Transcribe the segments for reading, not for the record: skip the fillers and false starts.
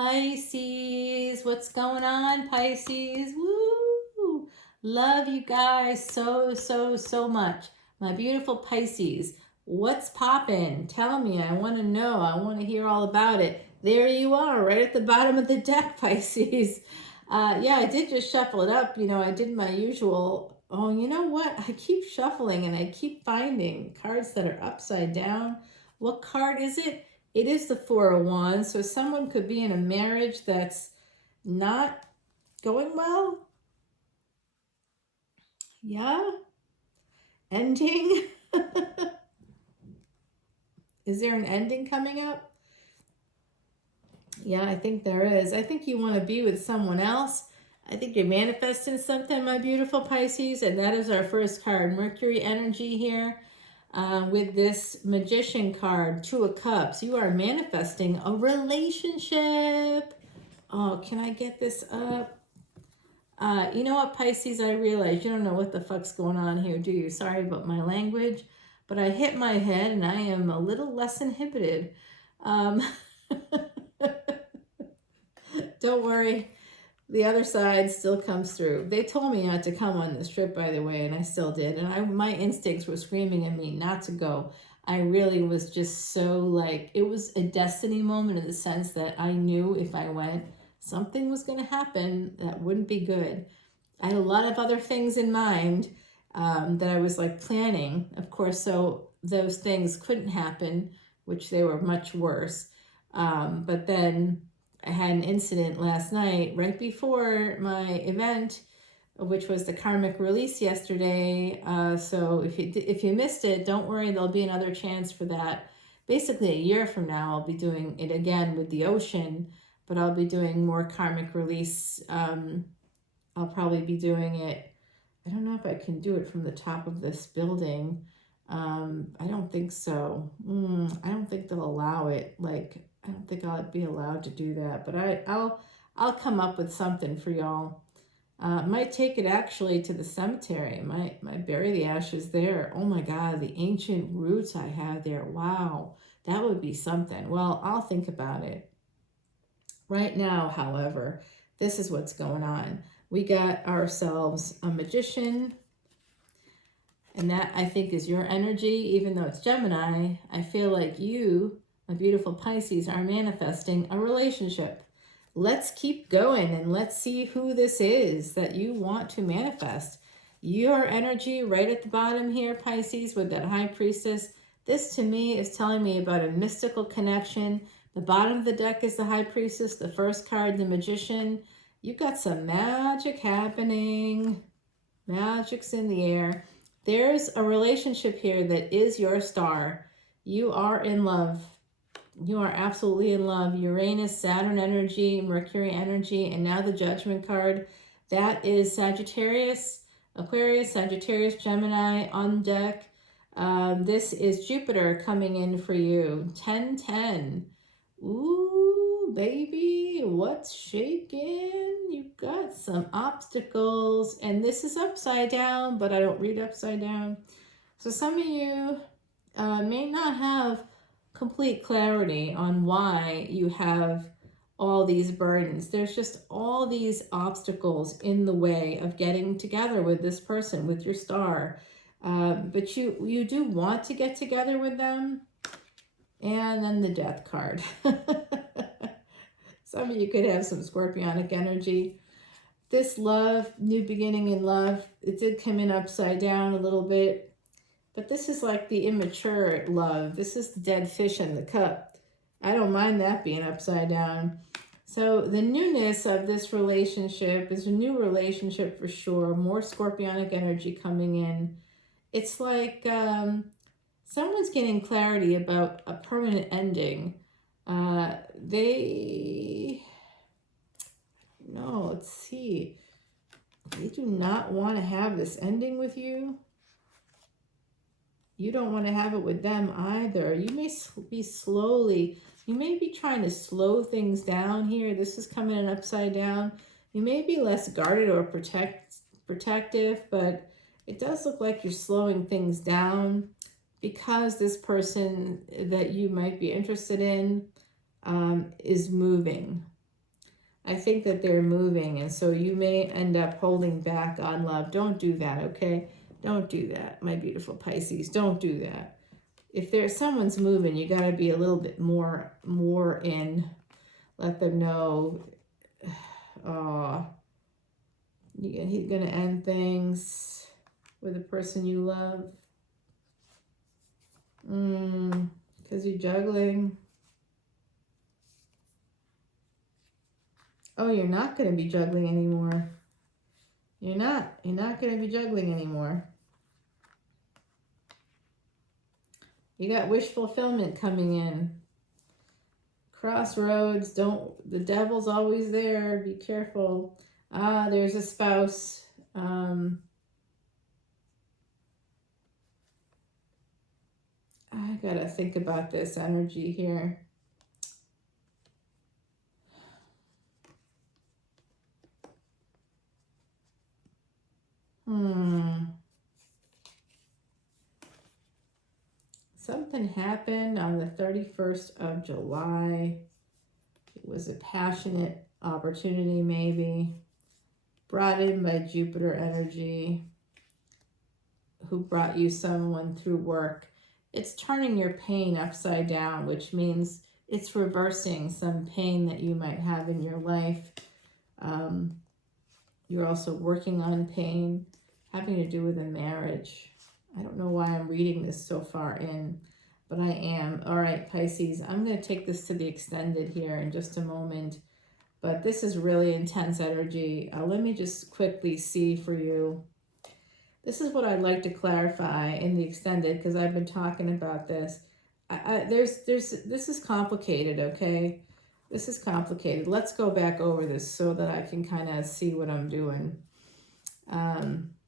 Pisces, what's going on, Pisces? Woo! Love you guys so much. My beautiful Pisces, what's poppin'? Tell me, I want to know. I want to hear all about it. There you are, right at the bottom of the deck, Pisces. Yeah, I did just shuffle it up. I did my usual. Oh, you know what? I keep shuffling and I keep finding cards that are upside down. What card is it? It is the Four of Wands, so someone could be in a marriage that's not going well. Yeah? Ending? Is there an ending coming up? Yeah, I think there is. I think you want to be with someone else. I think you're manifesting something, my beautiful Pisces, and that is our first card, Mercury energy here. With this Magician card, Two of Cups, you are manifesting a relationship. Oh, can I get this up? You know what, Pisces, I realize you don't know what the fuck's going on here, do you? Sorry about my language, but I hit my head and I am a little less inhibited. Don't worry. The other side still comes through. They told me not to come on this trip, by the way, and I still did. And my instincts were screaming at me not to go. I really was just so like, it was a destiny moment in the sense that I knew if I went, something was going to happen that wouldn't be good. I had a lot of other things in mind that I was like planning, of course, so those things couldn't happen, which they were much worse. But then I had an incident last night right before my event, which was the karmic release yesterday. So if you missed it, don't worry, there'll be another chance for that. Basically, a year from now, I'll be doing it again with the ocean, but I'll be doing more karmic release. I'll probably be doing it. I don't know if I can do it from the top of this building. I don't think so. I don't think they'll allow it. Like, I don't think I'll be allowed to do that, but I'll come up with something for y'all. Might take it actually to the cemetery. Might bury the ashes there. Oh my God, the ancient roots I have there. Wow, that would be something. Well, I'll think about it. Right now, however, this is what's going on. We got ourselves a Magician, and that I think is your energy, even though it's Gemini. I feel like you, my beautiful Pisces, are manifesting a relationship. Let's keep going and let's see who this is that you want to manifest. Your energy right at the bottom here, Pisces, with that High Priestess. This to me is telling me about a mystical connection. The bottom of the deck is the High Priestess. The first card, the Magician. You've got some magic happening. Magic's in the air. There's a relationship here that is your star. You are in love. You are absolutely in love. Uranus, Saturn energy, Mercury energy, and now the Judgment card. That is Sagittarius, Aquarius, Sagittarius, Gemini on deck. This is Jupiter coming in for you. 10-10. Ooh, baby, what's shaking? You've got some obstacles, and this is upside down, but I don't read upside down. So some of you may not have complete clarity on why you have all these burdens. There's just all these obstacles in the way of getting together with this person, with your star. But you do want to get together with them. And then the Death card. Some of you could have some scorpionic energy. This love, new beginning in love, it did come in upside down a little bit. But this is like the immature love. This is the dead fish in the cup. I don't mind that being upside down. So the newness of this relationship is a new relationship for sure. More scorpionic energy coming in. It's like someone's getting clarity about a permanent ending. Let's see. They do not want to have this ending with you. You don't want to have it with them either. You may be trying to slow things down here. This is coming in upside down. You may be less guarded or protective, but it does look like you're slowing things down because this person that you might be interested in is moving. I think that they're moving, and so you may end up holding back on love. Don't do that, okay? Don't do that, my beautiful Pisces. Don't do that. If there's someone's moving, you got to be a little bit more in. Let them know. Oh, he's going to end things with a person you love. Because you're juggling. Oh, you're not going to be juggling anymore. You're not. You're not going to be juggling anymore. You got wish fulfillment coming in. Crossroads. The devil's always there. Be careful. There's a spouse. I gotta think about this energy here. Something happened on the 31st of July. It was a passionate opportunity, maybe. Brought in by Jupiter energy. Who brought you someone through work. It's turning your pain upside down, which means it's reversing some pain that you might have in your life. You're also working on pain having to do with a marriage. I don't know why I'm reading this so far in, but I am. All right, Pisces, I'm going to take this to the extended here in just a moment, but this is really intense energy. Let me just quickly see for you. This is what I'd like to clarify in the extended, because I've been talking about this. This is complicated, okay? This is complicated. Let's go back over this so that I can kind of see what I'm doing.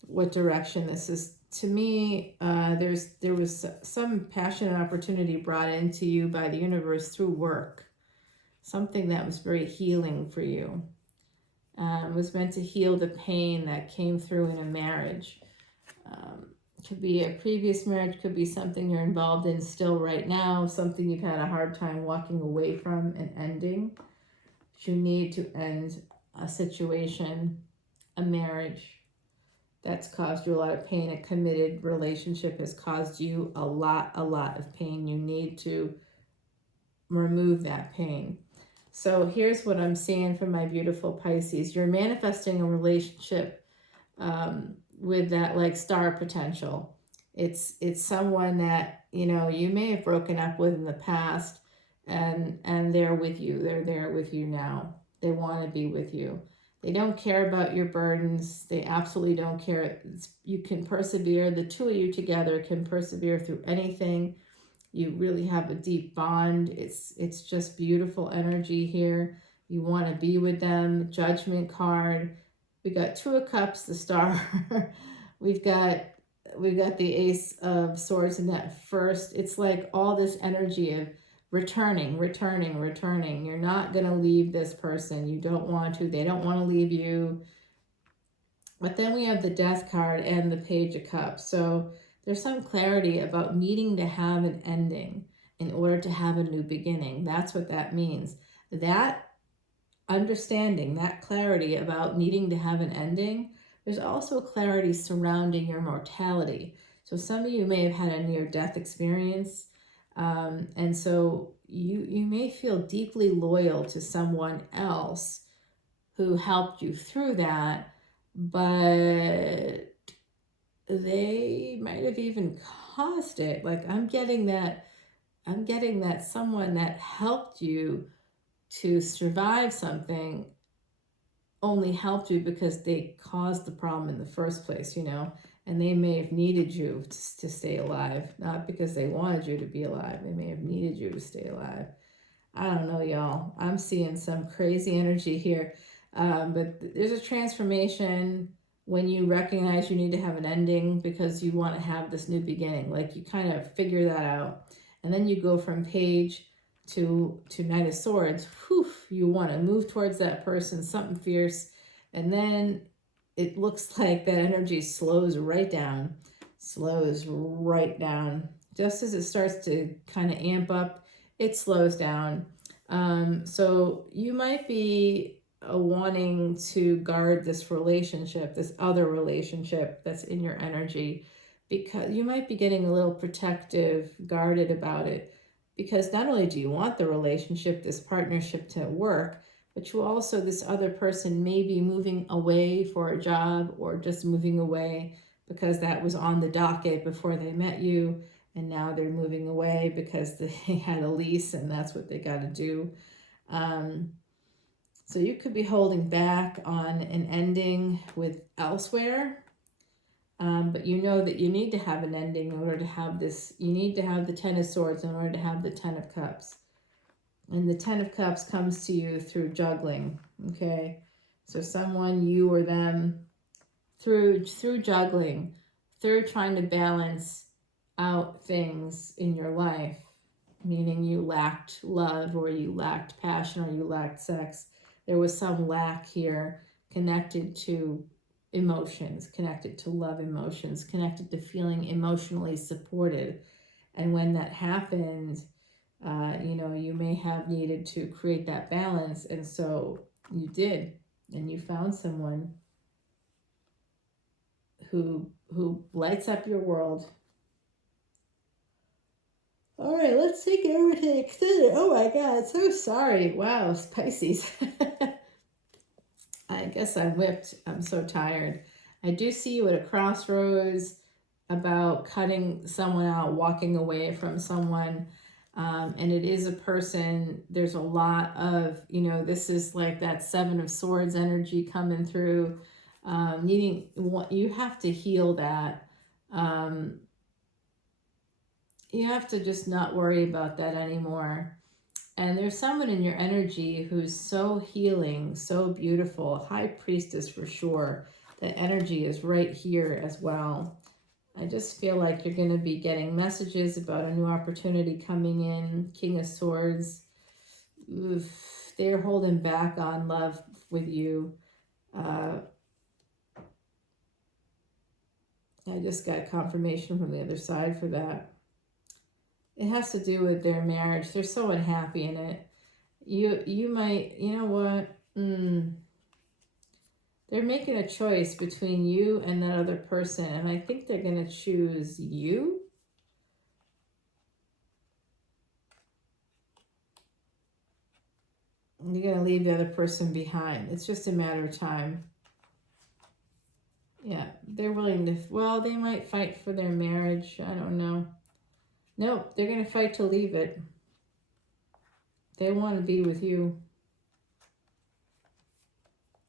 What direction this is. To me, there was some passionate opportunity brought into you by the universe through work. Something that was very healing for you. Was meant to heal the pain that came through in a marriage. Could be a previous marriage, could be something you're involved in still right now, something you've had a hard time walking away from and ending. You need to end a situation, a marriage that's caused you a lot of pain. A committed relationship has caused you a lot of pain. You need to remove that pain. So here's what I'm seeing from my beautiful Pisces. You're manifesting a relationship with that like star potential. It's someone that, you know, you may have broken up with in the past, and they're with you. They're there with you now. They want to be with you. They don't care about your burdens. They absolutely don't care. You can persevere. The two of you together can persevere through anything. You really have a deep bond. It's just beautiful energy here. You want to be with them. Judgment card. We got Two of Cups, the Star. We've got the Ace of Swords in that first. It's like all this energy of returning. You're not going to leave this person. You don't want to. They don't want to leave you. But then we have the Death card and the Page of Cups. So there's some clarity about needing to have an ending in order to have a new beginning. That's what that means. That understanding, that clarity about needing to have an ending, there's also clarity surrounding your mortality. So some of you may have had a near-death experience, and so you may feel deeply loyal to someone else who helped you through that, but they might have even caused it. Like I'm getting that someone that helped you to survive something only helped you because they caused the problem in the first place, you know, and they may have needed you to stay alive, not because they wanted you to be alive. They may have needed you to stay alive. I don't know, y'all. I'm seeing some crazy energy here, but there's a transformation when you recognize you need to have an ending because you want to have this new beginning. Like you kind of figure that out, and then you go from Page to Knight of Swords. Whew, you want to move towards that person, something fierce, and then it looks like that energy slows right down. Just as it starts to kind of amp up, it slows down. So you might be wanting to guard this relationship, this other relationship that's in your energy, because you might be getting a little protective, guarded about it, because not only do you want the relationship, this partnership to work, but you also, this other person may be moving away for a job, or just moving away because that was on the docket before they met you, and now they're moving away because they had a lease and that's what they got to do. So you could be holding back on an ending with elsewhere, but you know that you need to have an ending in order to have this. You need to have the Ten of Swords in order to have the Ten of Cups. And the Ten of Cups comes to you through juggling, okay? So someone, you or them, through juggling, through trying to balance out things in your life, meaning you lacked love, or you lacked passion, or you lacked sex. There was some lack here connected to emotions, connected to love emotions, connected to feeling emotionally supported. And when that happened, you may have needed to create that balance. And so you did, and you found someone who lights up your world. All right, let's take it over to the extended. Oh my God, so sorry. Wow, Pisces. I guess I'm whipped. I'm so tired. I do see you at a crossroads about cutting someone out, walking away from someone. And it is a person. There's a lot of, this is like that Seven of Swords energy coming through. You have to heal that. You have to just not worry about that anymore. And there's someone in your energy who's so healing, so beautiful, High Priestess for sure. The energy is right here as well. I just feel like you're going to be getting messages about a new opportunity coming in. King of Swords. Oof, they're holding back on love with you. I just got confirmation from the other side for that. It has to do with their marriage. They're so unhappy in it. You might, you know what? They're making a choice between you and that other person, and I think they're going to choose you. You're going to leave the other person behind. It's just a matter of time. Yeah, they're willing to, well, they might fight for their marriage. I don't know. Nope, they're going to fight to leave it. They want to be with you.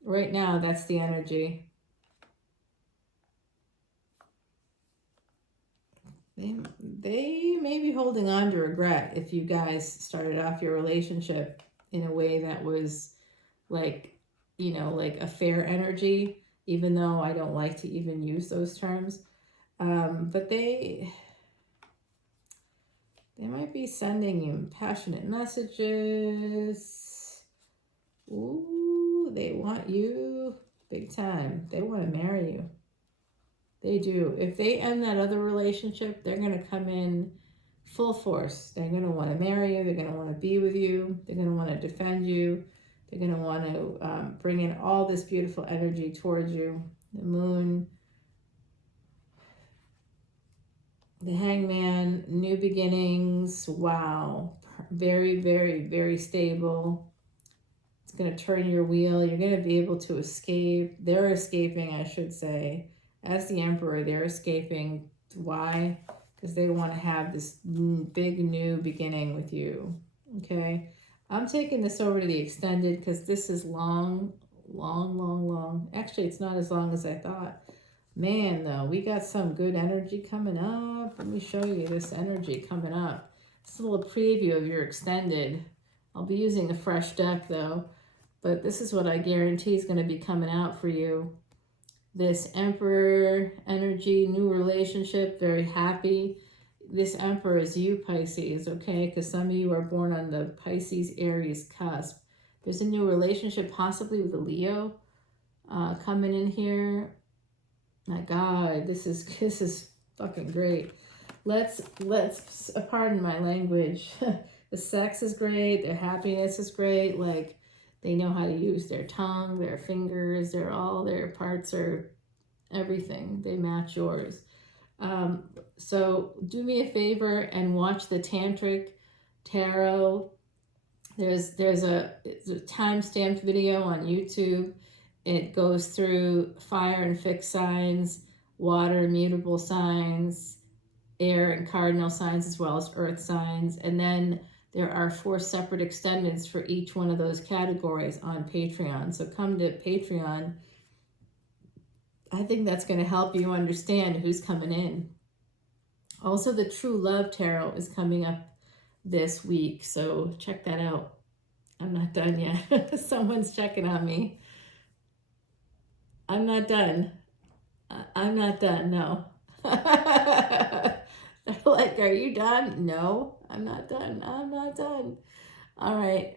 Right now, that's the energy. They may be holding on to regret if you guys started off your relationship in a way that was like, like a fair energy, even though I don't like to even use those terms. But they might be sending you passionate messages. Ooh, they want you big time. They want to marry you. They do. If they end that other relationship, they're going to come in full force. They're going to want to marry you. They're going to want to be with you. They're going to want to defend you. They're going to want to bring in all this beautiful energy towards you. The Moon, the Hangman, new beginnings. Wow. Very, very, very stable. It's going to turn your wheel. You're going to be able to escape. They're escaping, I should say. As the Emperor, they're escaping. Why? Because they want to have this big new beginning with you. Okay? I'm taking this over to the extended because this is long. Actually, it's not as long as I thought. Man, though, we got some good energy coming up. Let me show you this energy coming up. It's a little preview of your extended. I'll be using a fresh deck, though. But this is what I guarantee is going to be coming out for you. This Emperor energy, new relationship, very happy. This Emperor is you, Pisces, okay? Because some of you are born on the Pisces-Aries cusp. There's a new relationship, possibly with a Leo coming in here. My God, this is fucking great. Let's pardon my language. The sex is great. The happiness is great. Like, They know how to use their tongue, their fingers, all their parts are everything. They match yours. So do me a favor and watch the Tantric Tarot. There's a time-stamped video on YouTube. It goes through fire and fixed signs, water mutable signs, air and cardinal signs, as well as earth signs. And then there are 4 separate extendeds for each one of those categories on Patreon. So come to Patreon. I think that's going to help you understand who's coming in. Also, the True Love Tarot is coming up this week, so check that out. I'm not done yet. Someone's checking on me. I'm not done. I'm not done, no. They're like, are you done? No, I'm not done. I'm not done. All right.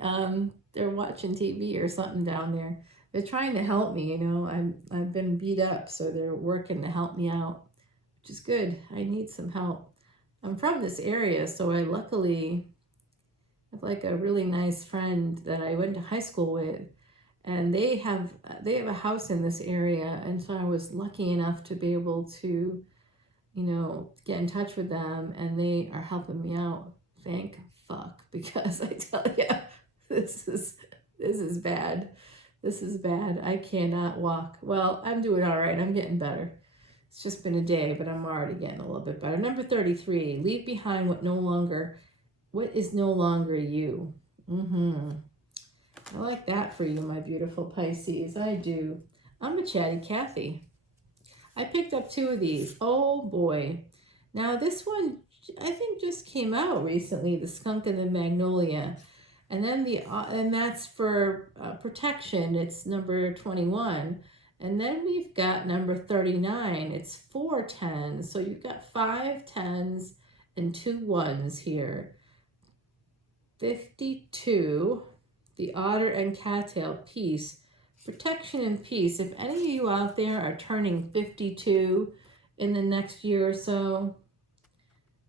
They're watching TV or something down there. They're trying to help me, you know. I've been beat up, so they're working to help me out, which is good. I need some help. I'm from this area, so I luckily have like a really nice friend that I went to high school with, and they have a house in this area, and so I was lucky enough to be able to, you know, get in touch with them, and they are helping me out. Thank fuck, because I tell you, this is bad. This is bad. I cannot walk. Well, I'm doing all right. I'm getting better. It's just been a day, but I'm already getting a little bit better. Number 33, leave behind what is no longer you. I like that for you, my beautiful Pisces. I do. I'm a chatty Cathy. I picked up 2 of these. Oh boy. Now this one, I think, just came out recently, the Skunk and the Magnolia. And then and that's for protection. It's number 21. And then we've got number 39. It's 4 10s. So you've got 5 10s and 2 1s here. 52. The Otter and Cattail, peace. Protection and peace. If any of you out there are turning 52 in the next year or so,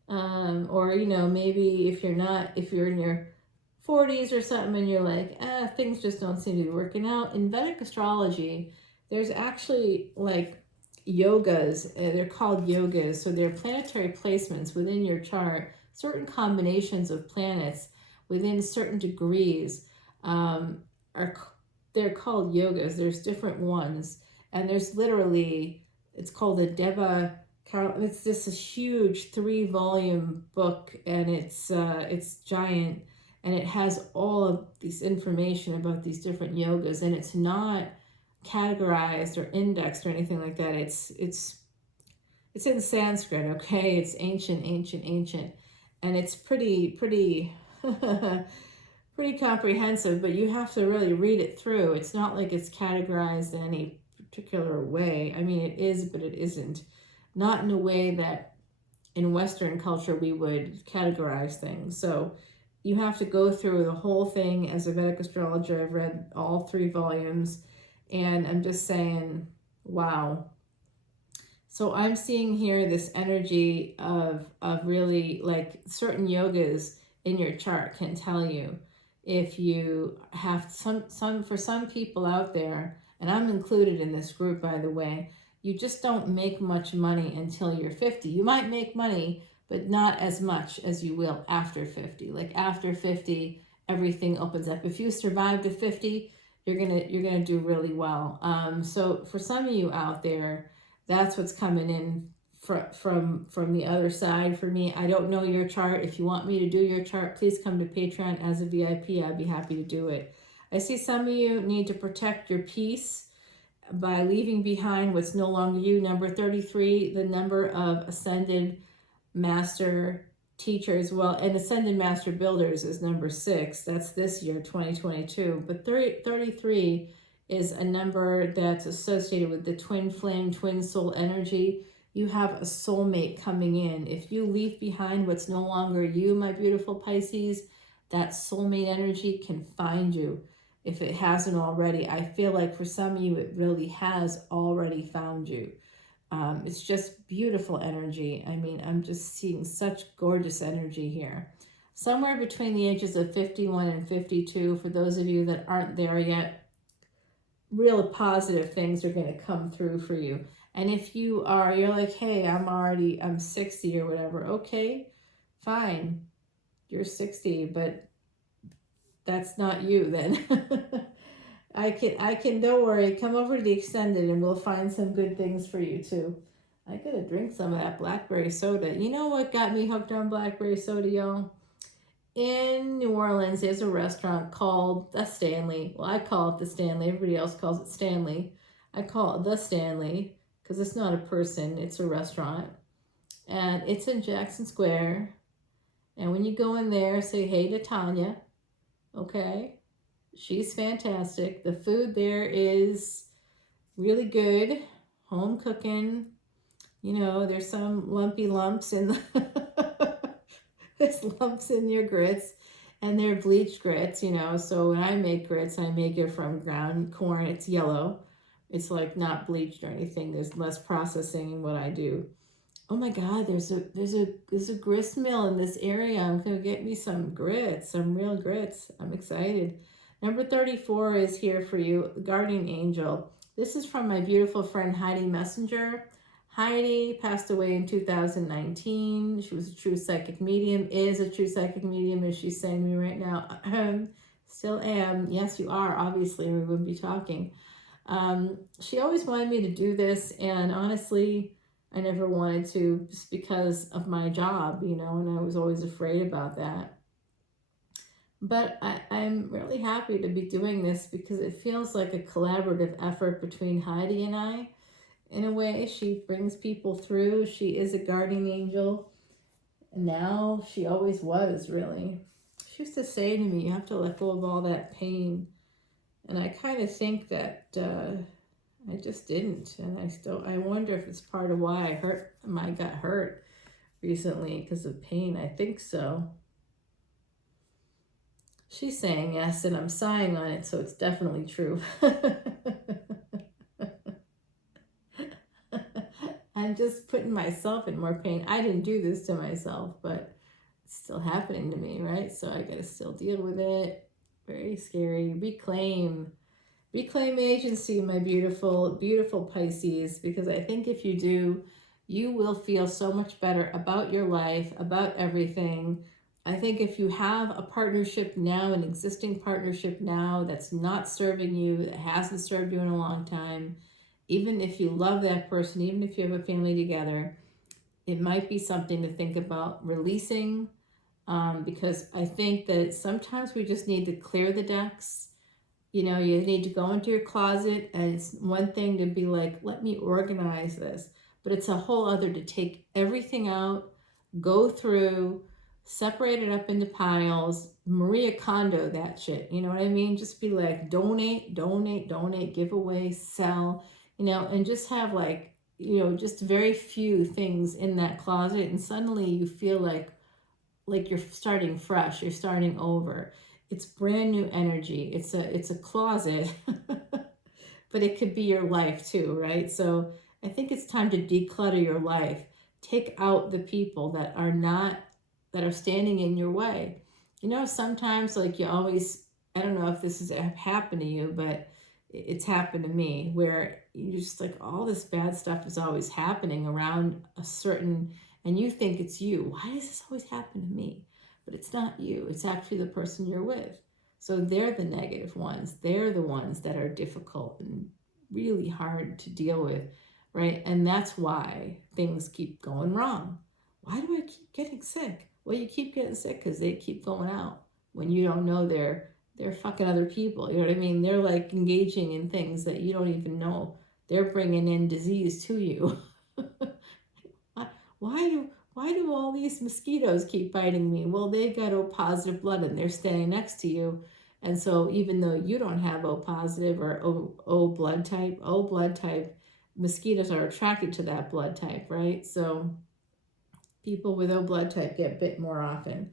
or, you know, maybe if you're in your 40s or something and you're like, things just don't seem to be working out. In Vedic astrology, there's actually like yogas. They're called yogas. So they're planetary placements within your chart, certain combinations of planets within certain degrees they're called yogas. There's different ones, and there's literally, it's called a Deva. It's just a huge 3-volume book, and it's giant, and it has all of this information about these different yogas, and it's not categorized or indexed or anything like that. It's in Sanskrit, okay? It's ancient, and it's pretty pretty comprehensive, but you have to really read it through. It's not like it's categorized in any particular way. I mean, it is, but it isn't. Not in a way that in Western culture we would categorize things. So you have to go through the whole thing. As a Vedic astrologer, I've read all 3 volumes, and I'm just saying, wow. So I'm seeing here this energy of really, like, certain yogas in your chart can tell you if you have for some people out there, and I'm included in this group, by the way, you just don't make much money until you're 50. You might make money, but not as much as you will after 50. Like after 50, everything opens up. If you survive to 50, you're gonna do really well. So for some of you out there, that's what's coming in from the other side for me. I don't know your chart. If you want me to do your chart, please come to Patreon as a VIP. I'd be happy to do it. I see some of you need to protect your peace by leaving behind what's no longer you. Number 33, the number of ascended master teachers, well, and ascended master builders is number 6. That's this year, 2022. But 33 is a number that's associated with the twin flame, twin soul energy. You have a soulmate coming in. If you leave behind what's no longer you, my beautiful Pisces, that soulmate energy can find you if it hasn't already. I feel like for some of you, it really has already found you. It's just beautiful energy. I mean, I'm just seeing such gorgeous energy here. somewhere between the ages of 51 and 52, for those of you that aren't there yet, real positive things are going to come through for you. And if you are, you're like, hey, I'm 60 or whatever. Okay, fine. You're 60, but that's not you then. I can, don't worry, come over to the Extended and we'll find some good things for you too. I gotta drink some of that blackberry soda. You know what got me hooked on blackberry soda, y'all? In New Orleans, there's a restaurant called the Stanley. Well, I call it the Stanley. Everybody else calls it Stanley. I call it the Stanley because it's not a person, it's a restaurant. And it's in Jackson Square. And when you go in there, say hey to Tanya, okay? She's fantastic. The food there is really good, home cooking. You know, there's some lumpy lumps in the there's lumps in your grits, and they're bleached grits, you know. So when I make grits, I make it from ground corn. It's yellow. It's like not bleached or anything. There's less processing in what I do. Oh my God, there's a grist mill in this area. I'm gonna get me some grits, some real grits. I'm excited. Number 34 is here for you, Guardian Angel. This is from my beautiful friend Heidi Messenger. Heidi passed away in 2019. She was a true psychic medium, is a true psychic medium, as she's saying to me right now. Still am. Yes, you are. Obviously, we wouldn't be talking. She always wanted me to do this, and honestly, I never wanted to, just because of my job, you know, and I was always afraid about that. But I'm really happy to be doing this because it feels like a collaborative effort between Heidi and I. In a way, she brings people through. She is a guardian angel. And now she always was, really. She used to say to me, you have to let go of all that pain. And I kind of think that I just didn't. And I wonder if it's part of why I got hurt recently because of pain. I think so. She's saying yes, and I'm sighing on it, so it's definitely true. I'm just putting myself in more pain. I didn't do this to myself, but it's still happening to me, right? So I gotta still deal with it. Very scary. Reclaim agency, my beautiful, beautiful Pisces, because I think if you do, you will feel so much better about your life, about everything. I think if you have a partnership now, an existing partnership now that's not serving you, that hasn't served you in a long time, even if you love that person, even if you have a family together, it might be something to think about releasing, because I think that sometimes we just need to clear the decks. You know, you need to go into your closet, and it's one thing to be like, let me organize this. But it's a whole other to take everything out, go through, separate it up into piles, Maria Kondo that shit. You know what I mean? Just be like, donate, give away, sell, you know, and just have like, you know, just very few things in that closet. And suddenly you feel like you're starting fresh, you're starting over. It's brand new energy. It's a closet, but it could be your life too, right? So I think it's time to declutter your life. Take out the people that are standing in your way. You know, sometimes like you always, I don't know if this has happened to you, but it's happened to me where you just like all this bad stuff is always happening around a certain, and you think it's you. Why does this always happen to me? But it's not you. It's actually the person you're with. So they're the negative ones. They're the ones that are difficult and really hard to deal with, right? And that's why things keep going wrong. Why do I keep getting sick? Well, you keep getting sick because they keep going out when you don't know they're fucking other people. You know what I mean? They're like engaging in things that you don't even know. They're bringing in disease to you. Why do all these mosquitoes keep biting me? Well, they got O positive blood and they're standing next to you. And so even though you don't have O positive or O blood type, mosquitoes are attracted to that blood type, right? So people with O blood type get bit more often.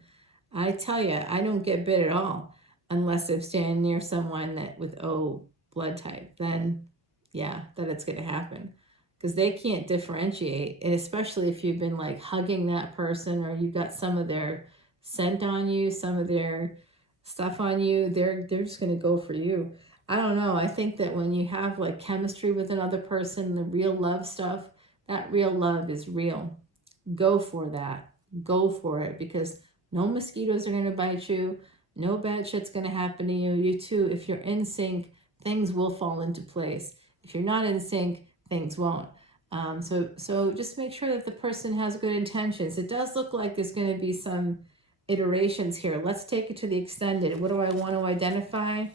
I tell you, I don't get bit at all unless I'm standing near someone that with O blood type. Then, yeah, that it's going to happen. Because they can't differentiate, and especially if you've been like hugging that person or you've got some of their scent on you, some of their stuff on you, they're just going to go for you. I don't know. I think that when you have like chemistry with another person, the real love stuff, that real love is real. Go for that. Go for it, because no mosquitoes are going to bite you. No bad shit's going to happen to you. You too, if you're in sync, things will fall into place. If you're not in sync, things won't. So just make sure that the person has good intentions. It does look like there's going to be some iterations here. Let's take it to the extended. What do I want to identify?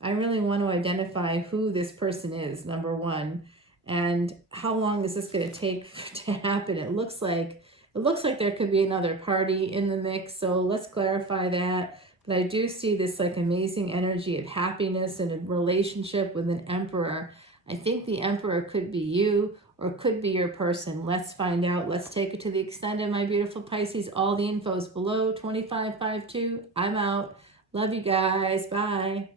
I really want to identify who this person is, number one, and how long is this going to take to happen. It looks like there could be another party in the mix, so let's clarify that. But I do see this like amazing energy of happiness and a relationship with an emperor. I think the emperor could be you or could be your person. Let's find out. Let's take it to the extended, my beautiful Pisces. All the info is below. 2552. I'm out. Love you guys. Bye.